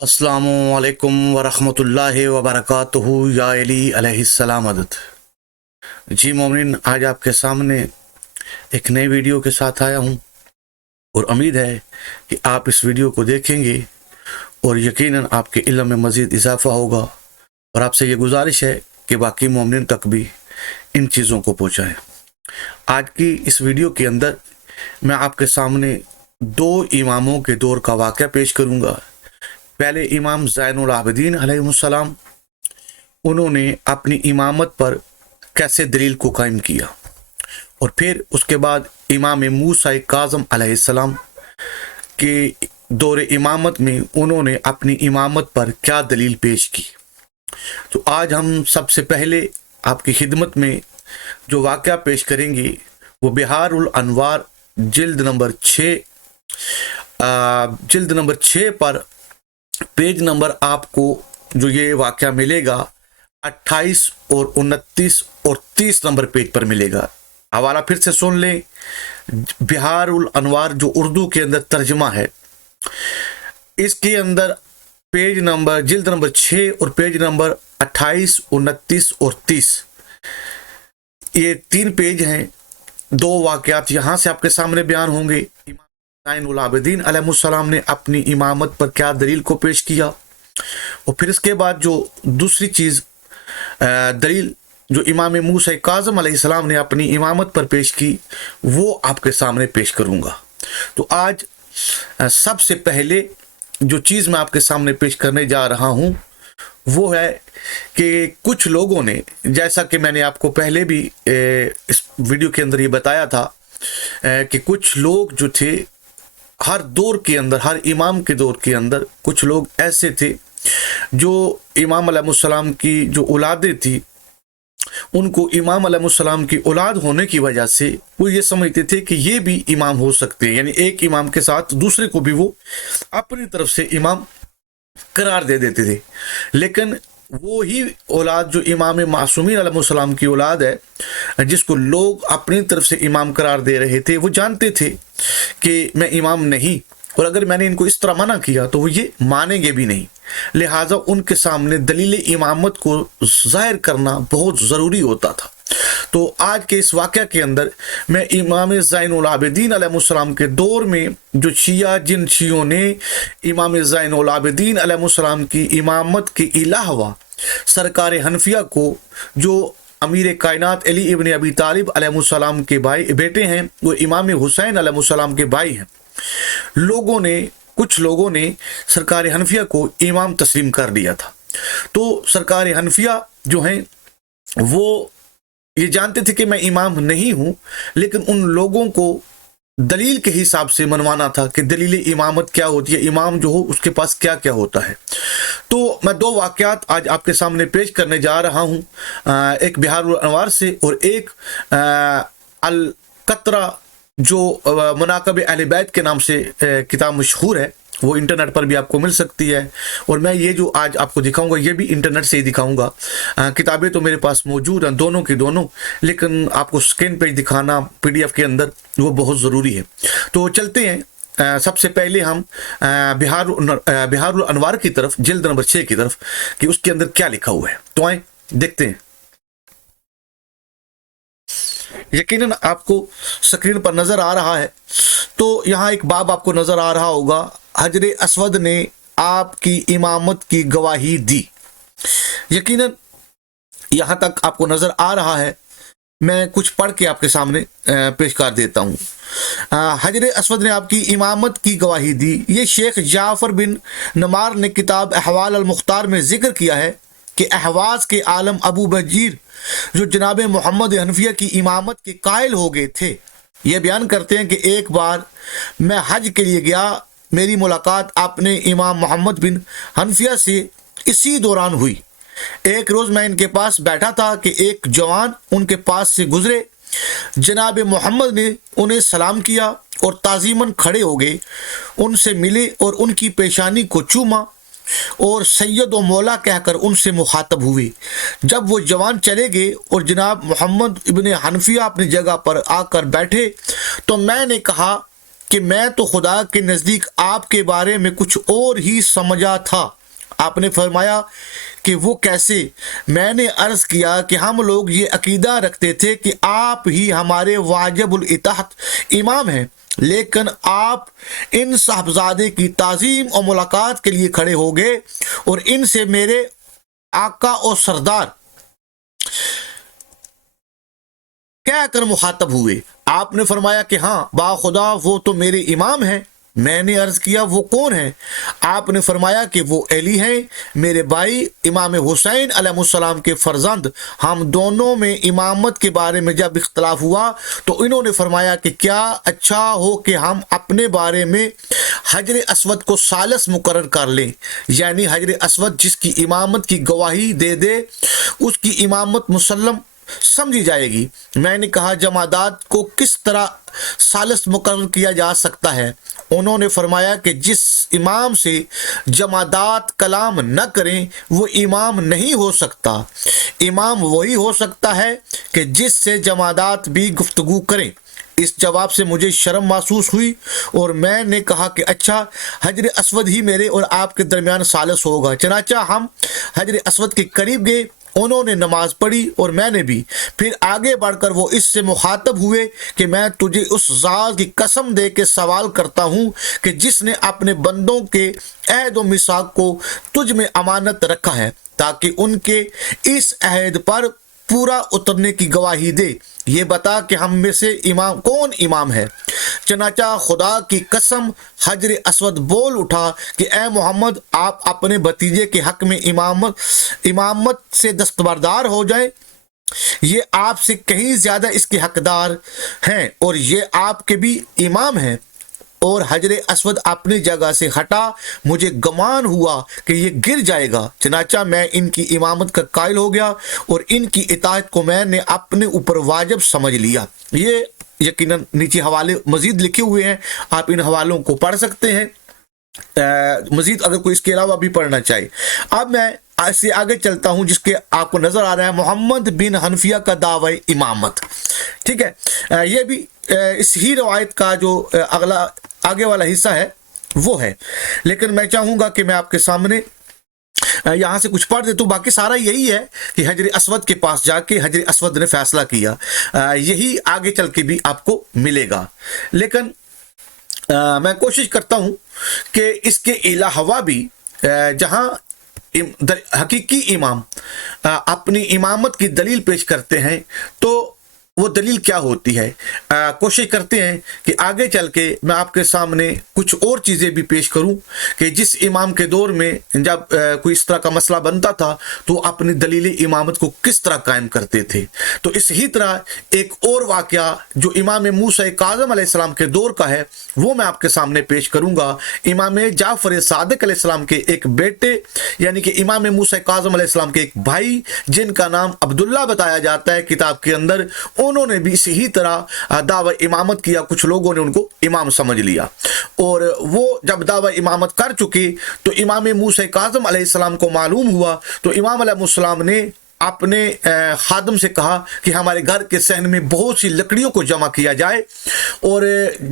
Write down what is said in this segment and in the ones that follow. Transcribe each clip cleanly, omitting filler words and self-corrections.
अस्सलामुअलैकुम वरहमतुल्लाहि वबरकातुहू या अली अलैहिस्सलाम मदद। जी मोमिन, आज आपके सामने एक नई वीडियो के साथ आया हूँ और उम्मीद है कि आप इस वीडियो को देखेंगे और यकीनन आपके इल्म में मज़ीद इजाफ़ा होगा। और आपसे ये गुजारिश है कि बाकी मोमिन तक भी इन चीज़ों को पहुँचाएँ। आज की इस वीडियो के अंदर मैं आपके सामने दो इमामों के दौर का वाक़या पेश करूँगा। पहले इमाम ज़ैनुल आबिदीन अलैहिस्सलाम, उन्होंने अपनी इमामत पर कैसे दलील को कायम किया, और फिर उसके बाद इमाम मूसा काज़म अलैहिस्सलाम के दौर इमामत में उन्होंने अपनी इमामत पर क्या दलील पेश की। तो आज हम सबसे पहले आपकी खिदमत में जो वाक़या पेश करेंगे वो बिहारुल अनवार जिल्द नंबर 6 पर पेज नंबर आपको जो ये वाक़या मिलेगा 28 और 29 और 30 नंबर पेज पर मिलेगा। हवाला फिर से सुन लें। बिहारुल अनवार जो उर्दू के अंदर तर्जमा है, इसके अंदर पेज नंबर जिल्द नंबर 6 और पेज नंबर 28, 29 और 30, ये 3 पेज हैं। दो वाक़यात यहाँ से आपके सामने बयान होंगे। ज़ैनुल आबिदीन अलैहिस्सलाम ने अपनी इमामत पर क्या दलील को पेश किया, और फिर इसके बाद जो दूसरी चीज़ दलील जो इमाम मूसा काज़म अलैहिस्सलाम ने अपनी इमामत पर पेश की, वो आपके सामने पेश करूँगा। तो आज सबसे पहले जो चीज़ मैं आपके सामने पेश करने जा रहा हूँ वो है कि कुछ लोगों ने, जैसा कि मैंने आपको पहले भी इस वीडियो के अंदर ये बताया था कि कुछ लोग जो थे हर दौर के अंदर, हर इमाम के दौर के अंदर कुछ लोग ऐसे थे जो इमाम अलैहिस्सलाम की जो औलादें थी, उनको इमाम अलैहिस्सलाम की औलाद होने की वजह से वो ये समझते थे कि ये भी इमाम हो सकते हैं, यानी एक इमाम के साथ दूसरे को भी वो अपनी तरफ से इमाम करार दे देते थे। लेकिन वो ही औलाद जो इमाम मासूमीन अलैहिस्सलाम की औलाद है, जिसको लोग अपनी तरफ से इमाम करार दे रहे थे, वो जानते थे कि मैं इमाम नहीं, और अगर मैंने इनको इस तरह मना किया तो वो ये मानेंगे भी नहीं। लिहाजा उनके सामने दलील इमामत को जाहिर करना बहुत ज़रूरी होता था। तो आज के इस वाक़या के अंदर मैं इमाम ज़ैनुल आबिदीन अलैहिस्सलाम के दौर में जो जिन शियों ने इमाम ज़ैनुल आबिदीन अलैहिस्सलाम की इमामत के अलावा सरकार हनफिया को, जो अमीर कायनात अली इब्न अबी तालिब अलैहिस्सलाम के बेटे हैं, वो इमाम हुसैन अलैहिस्सलाम के भाई हैं, कुछ लोगों ने सरकार हनफिया को इमाम तस्लीम कर दिया था। तो सरकार हनफिया जो हैं वो ये जानते थे कि मैं इमाम नहीं हूं, लेकिन उन लोगों को दलील के हिसाब से मनवाना था कि दलील इमामत क्या होती है, इमाम जो हो उसके पास क्या क्या होता है। तो मैं दो वाक़यात आज आपके सामने पेश करने जा रहा हूं, एक बिहारुल अनवार से और एक अल कतरा जो मनाक़िब अहले बैत के नाम से किताब मशहूर है, वो इंटरनेट पर भी आपको मिल सकती है। और मैं ये जो आज आपको दिखाऊंगा ये भी इंटरनेट से ही दिखाऊंगा। किताबें तो मेरे पास मौजूद हैं दोनों की दोनों, लेकिन आपको स्क्रीन पे दिखाना PDF के अंदर वो बहुत ज़रूरी है। तो चलते हैं सबसे पहले हम बिहारुल अनवार की तरफ, जिल्द नंबर 6 की तरफ, कि उसके अंदर क्या लिखा हुआ है। तो आए देखते हैं। यकीनन आपको स्क्रीन पर नज़र आ रहा है। तो यहाँ एक बाब आपको नज़र आ रहा होगा, हजरे अस्वद ने आपकी इमामत की गवाही दी। यकीनन यहाँ तक आपको नज़र आ रहा है। मैं कुछ पढ़ के आपके सामने पेश कर देता हूँ। हजरे अस्वद ने आपकी इमामत की गवाही दी। ये शेख जाफ़र बिन नमार ने किताब अहवाल अल मुख्तार में जिक्र किया है कि अहवाज के आलम अबू बजीर जो जनाब मोहम्मद हनफिया की इमामत के कायल हो गए थे, ये बयान करते हैं कि एक बार मैं हज के लिए गया, मेरी मुलाकात आपने इमाम मोहम्मद बिन हनफिया से इसी दौरान हुई। एक रोज़ मैं इनके पास बैठा था कि एक जवान उनके पास से गुजरे। जनाब मोहम्मद ने उन्हें सलाम किया और ताज़ीमन खड़े हो गए, उनसे मिले और उनकी पेशानी को चूमा और सैयद व मौला कहकर उनसे मुखातब हुए। जब वो जवान चले गए और जनाब मोहम्मद इब्न हनफिया अपनी जगह पर आकर बैठे तो मैंने कहा کہ میں تو خدا کے نزدیک آپ کے بارے میں کچھ اور ہی سمجھا تھا۔ آپ نے فرمایا کہ وہ کیسے؟ میں نے عرض کیا کہ ہم لوگ یہ عقیدہ رکھتے تھے کہ آپ ہی ہمارے واجب الاطاعت امام ہیں، لیکن آپ ان صاحبزادے کی تعظیم اور ملاقات کے لیے کھڑے ہو گئے اور ان سے میرے آقا اور سردار کہہ کر مخاطب ہوئے۔ آپ نے فرمایا کہ ہاں با خدا وہ تو میرے امام ہیں۔ میں نے عرض کیا وہ کون ہیں؟ آپ نے فرمایا کہ وہ علی ہیں، میرے بھائی امام حسین علیہ السلام کے فرزند۔ ہم دونوں میں امامت کے بارے میں جب اختلاف ہوا تو انہوں نے فرمایا کہ کیا اچھا ہو کہ ہم اپنے بارے میں حجر اسود کو ثالث مقرر کر لیں، یعنی حجر اسود جس کی امامت کی گواہی دے دے اس کی امامت مسلم سمجھی جائے گی۔ میں نے کہا جمادات کو کس طرح ثالث مقرر کیا جا سکتا ہے؟ انہوں نے فرمایا کہ جس امام سے جمادات کلام نہ کریں وہ امام نہیں ہو سکتا۔ امام وہی ہو سکتا ہے کہ جس سے جمادات بھی گفتگو کریں۔ اس جواب سے مجھے شرم محسوس ہوئی اور میں نے کہا کہ اچھا حجر اسود ہی میرے اور آپ کے درمیان ثالث ہوگا۔ چنانچہ ہم حجر اسود کے قریب گئے، انہوں نے نماز پڑھی اور میں نے بھی۔ پھر آگے بڑھ کر وہ اس سے مخاطب ہوئے کہ میں تجھے اس ذات کی قسم دے کے سوال کرتا ہوں کہ جس نے اپنے بندوں کے عہد و میثاق کو تجھ میں امانت رکھا ہے تاکہ ان کے اس عہد پر پورا اترنے کی گواہی دے، یہ بتا کہ ہم میں سے امام کون امام ہے؟ چنانچہ خدا کی قسم حجر اسود بول اٹھا کہ اے محمد آپ اپنے بھتیجے کے حق میں امامت سے دستبردار ہو جائیں، یہ آپ سے کہیں زیادہ اس کے حقدار ہیں اور یہ آپ کے بھی امام ہیں۔ اور حجر اسود اپنی جگہ سے ہٹا، مجھے گمان ہوا کہ یہ گر جائے گا، چنانچہ میں ان کی امامت کا قائل ہو گیا اور ان کی اطاعت کو میں نے اپنے اوپر واجب سمجھ لیا۔ یہ یقیناً نیچے حوالے مزید لکھے ہوئے ہیں، آپ ان حوالوں کو پڑھ سکتے ہیں مزید اگر کوئی اس کے علاوہ بھی پڑھنا چاہے۔ اب میں ایسے آگے چلتا ہوں جس کے آپ کو نظر آ رہا ہے محمد بن حنفیہ کا دعوی امامت۔ ٹھیک ہے، یہ بھی اس ہی روایت کا جو اگلا آگے والا حصہ ہے وہ ہے، لیکن میں چاہوں گا کہ میں آپ کے سامنے یہاں سے کچھ پڑھ دے تو باقی سارا یہی ہے کہ حجر اسود کے پاس جا کے حجر اسود نے فیصلہ کیا، یہی آگے چل کے بھی آپ کو ملے گا۔ لیکن میں کوشش کرتا ہوں کہ اس کے علاوہ بھی جہاں حقیقی امام اپنی امامت کی دلیل پیش کرتے ہیں تو وہ دلیل کیا ہوتی ہے، کوشش کرتے ہیں کہ آگے چل کے میں آپ کے سامنے کچھ اور چیزیں بھی پیش کروں کہ جس امام کے دور میں جب کوئی اس طرح کا مسئلہ بنتا تھا تو اپنی دلیل امامت کو کس طرح قائم کرتے تھے۔ تو اس ہی طرح ایک اور واقعہ جو امام موسیٰ کاظم علیہ السلام کے دور کا ہے وہ میں آپ کے سامنے پیش کروں گا۔ امام جعفر صادق علیہ السلام کے ایک بیٹے یعنی کہ امام موسیٰ کاظم علیہ السلام کے ایک بھائی جن کا نام عبداللہ بتایا جاتا ہے کتاب کے اندر، انہوں نے بھی اسی طرح دعوی امامت کیا، کچھ لوگوں نے ان کو امام سمجھ لیا اور وہ جب دعوی امامت کر چکے تو امام موسیٰ کاظم علیہ السلام کو معلوم ہوا تو امام علیہ السلام نے اپنے خادم سے کہا کہ ہمارے گھر کے صحن میں بہت سی لکڑیوں کو جمع کیا جائے اور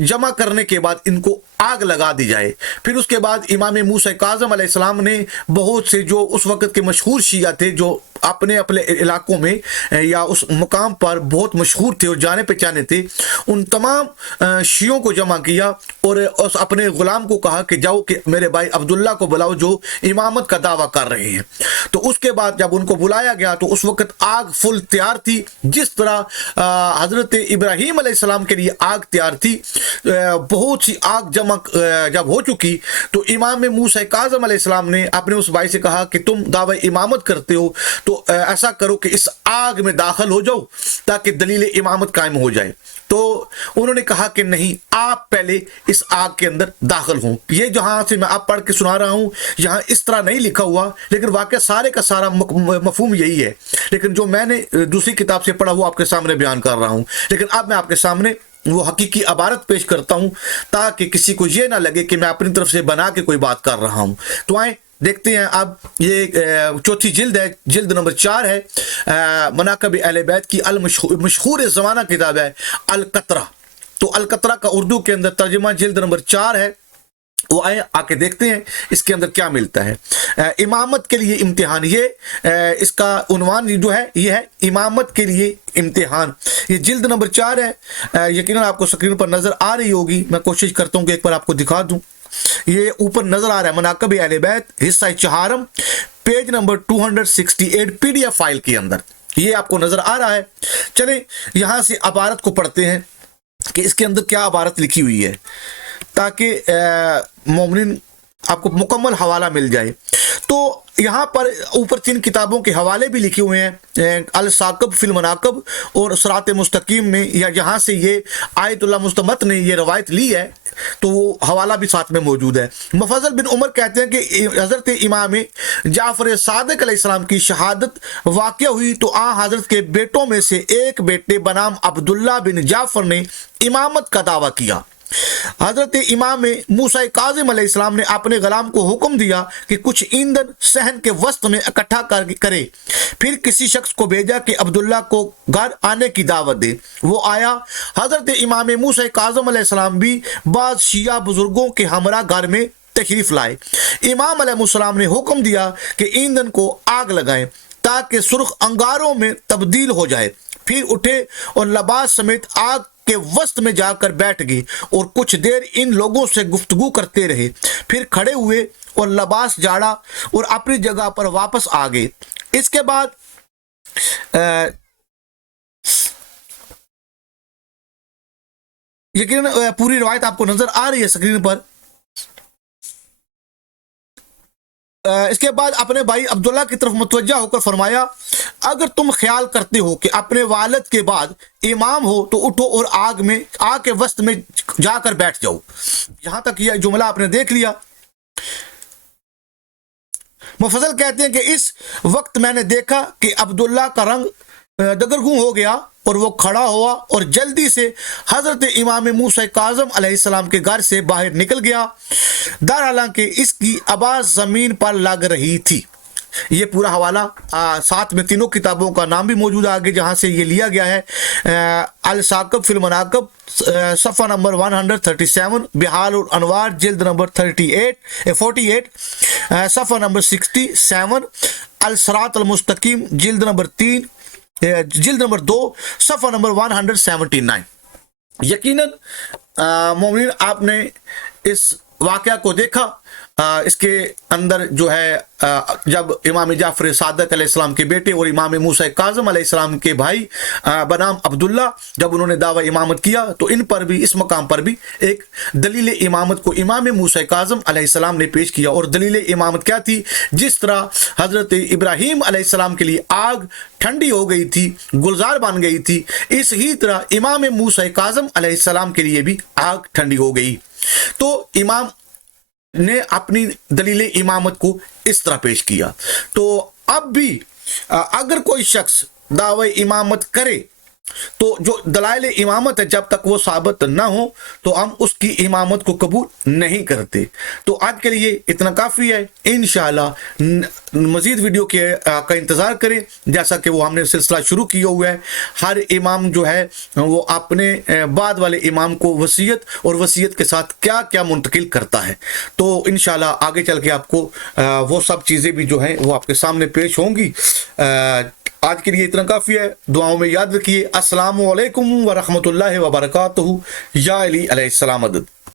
جمع کرنے کے بعد ان کو آگ لگا دی جائے۔ پھر اس کے بعد امام موسیٰ کاظم علیہ السلام نے بہت سے جو اس وقت کے مشہور شیعہ تھے جو اپنے علاقوں میں یا اس مقام پر بہت مشہور تھے اور جانے پہچانے تھے، ان تمام شیعوں کو جمع کیا اور اپنے غلام کو کہا کہ جاؤ کہ میرے بھائی عبداللہ کو بلاؤ جو امامت کا دعویٰ کر رہے ہیں۔ تو اس کے بعد جب ان کو بلایا گیا تو اس وقت آگ فل تیار تھی، جس طرح حضرت ابراہیم علیہ السلام کے لیے آگ تیار تھی۔ بہت سی آگ جمع جب ہو چکی تو امام موسیٰ کاظم علیہ السلام نے اپنے اس بھائی سے کہا کہ تم دعوی امامت کرتے ہو تو ایسا کرو کہ اس آگ میں داخل ہو جاؤ تاکہ دلیل امامت قائم ہو جائے۔ تو انہوں نے کہا کہ نہیں، آپ پہلے اس آگ کے اندر داخل ہوں۔ یہ جہاں سے میں آپ پڑھ کے سنا رہا ہوں یہاں اس طرح نہیں لکھا ہوا، لیکن واقعہ سارے کا سارا مفہوم یہی ہے، لیکن جو میں نے دوسری کتاب سے پڑھا وہ آپ کے سامنے بیان کر رہا ہوں۔ لیکن اب میں آپ کے سامنے وہ حقیقی عبارت پیش کرتا ہوں تاکہ کسی کو یہ نہ لگے کہ میں اپنی طرف سے بنا کے کوئی بات کر رہا ہوں۔ تو آئیں دیکھتے ہیں اب یہ چوتھی جلد ہے، جلد نمبر 4 ہے، مناقب اہل بیت کی مشہور زمانہ کتاب ہے القطرہ۔ तो अलकतरा का उर्दू के अंदर तर्जुमा जिल्द नंबर 4 है, वो आए आके देखते हैं इसके अंदर क्या मिलता है। इमामत के लिए इम्तिहान, ये इसका उन्वान जो है ये है इमामत के लिए इम्तिहान। ये जिल्द नंबर 4 है, यकीनन आपको स्क्रीन पर नजर आ रही होगी। मैं कोशिश करता हूँ कि एक बार आपको दिखा दूं। ये ऊपर नजर आ रहा है मनाकब अहले बैत हिस्सा 4 पेज नंबर 268 PDF फाइल के अंदर ये आपको नजर आ रहा है। चले यहां से इबारत को पढ़ते हैं कि इसके अंदर क्या इबारत लिखी हुई है, ताकि मोमिन आपको मुकम्मल हवाला मिल जाए। तो यहाँ पर ऊपर 3 किताबों के हवाले भी लिखे हुए हैं, अल साकब फिल मनाकब और सरात मुस्तकीम में, या जहाँ से ये आयतुल्लाह मुस्तमत ने ये रवायत ली है, तो वो हवाला भी साथ में मौजूद है। मुफज़ल बिन उमर कहते हैं कि हज़रत इमाम जाफ़र सादिक अलैहिस्सलाम की शहादत वाक़या हुई तो हज़रत के बेटों में से एक बेटे बनाम अब्दुल्ला बिन जाफ़र ने इमामत का दावा किया। हजरत इमाम मूसा काज़िम अलैहिस्सलाम ने अपने गुलाम को हुक्म दिया कि कुछ ईंधन सहन के वस्त में इकट्ठा करे, फिर किसी शख्स को भेजा कि अब्दुल्ला को घर आने की दावत दे। वो आया। हजरत इमाम मूसा काज़िम अलैहिस्सलाम भी बाद शिया बुजुर्गों के हमरा घर में तशरीफ लाए। इमाम अलैहिस्सलाम ने हुक्म दिया कि ईंधन को आग लगाएं ताकि सुर्ख अंगारों में तब्दील हो जाए। फिर उठे और लबास समेत आग के वस्त में जाकर बैठ गए और कुछ देर इन लोगों से गुफ्तगू करते रहे। फिर खड़े हुए और लबास झाड़ा और अपनी जगह पर वापस आ गए। इसके बाद यकीनन पूरी रवायत आपको नजर आ रही है स्क्रीन पर। इसके बाद अपने भाई अब्दुल्ला की तरफ मुतवज्जा होकर फरमाया, अगर तुम ख्याल करते हो कि अपने वालिद के बाद इमाम हो तो उठो और आग के वस्त में जाकर बैठ जाओ। यहां तक यह जुमला आपने देख लिया। मुफज़ल कहते हैं कि इस वक्त मैंने देखा कि अब्दुल्ला का रंग दगरगू हो गया और वो खड़ा हुआ और जल्दी से हजरत इमाम मूसा काज़िम अलैहिस्सलाम के घर से बाहर निकल गया। दर हालांकि इसकी आवाज़ ज़मीन पर लग रही थी। ये पूरा हवाला साथ में तीनों किताबों का नाम भी मौजूद है आगे जहाँ से ये लिया गया है। अल साकब फिल मनाकब सफ़ा नंबर 137, बिहार और अनवार जिल्द नंबर 48 सफ़ा नंबर 67, अल सरात अल मुस्तकीम जिल्द नंबर 3 जिल्द नंबर 2 सफ़ा नंबर 179। यकीनन मोमिन आपने इस वाक़या को देखा। इसके अंदर जो है जब इमाम जाफ़र सादिक अलैहिस्सलाम के बेटे और इमाम मूसा काज़िम अलैहिस्सलाम के भाई बनाम अब्दुल्ला जब उन्होंने दावा इमामत किया तो इन पर भी, इस मकाम पर भी एक दलील इमामत को इमाम मूसा काज़िम अलैहिस्सलाम ने पेश किया। और दलील इमामत क्या थी? जिस तरह हज़रत इब्राहीम अलैहिस्सलाम के लिए आग ठंडी हो गई थी, गुलजार बन गई थी, इस ही तरह इमाम मूसा काज़िम अलैहिस्सलाम के लिए भी आग ठंडी हो गई। तो इमाम ने अपनी दलील इमामत को इस तरह पेश किया। तो अब भी अगर कोई शख्स दावे इमामत करे तो जो दलाइल इमामत है जब तक वो साबित ना हो तो हम उसकी इमामत को कबूल नहीं करते। तो आज के लिए इतना काफ़ी है। इंशाअल्लाह मज़ीद वीडियो का इंतज़ार करें। जैसा कि वो हमने सिलसिला शुरू किया हुआ है, हर इमाम जो है वो अपने बाद वाले इमाम को वसीयत और वसीयत के साथ क्या क्या मुंतकिल करता है। तो इंशाअल्लाह आगे चल के आपको वो सब चीज़ें भी जो हैं वो आपके सामने पेश होंगी। आज के लिए इतना काफ़ी है। दुआओं में याद रखिए। अस्सलामु अलैकुम व रहमतुल्लाहि व बरकातहू। या अली अलैहिस्सलाम मदद।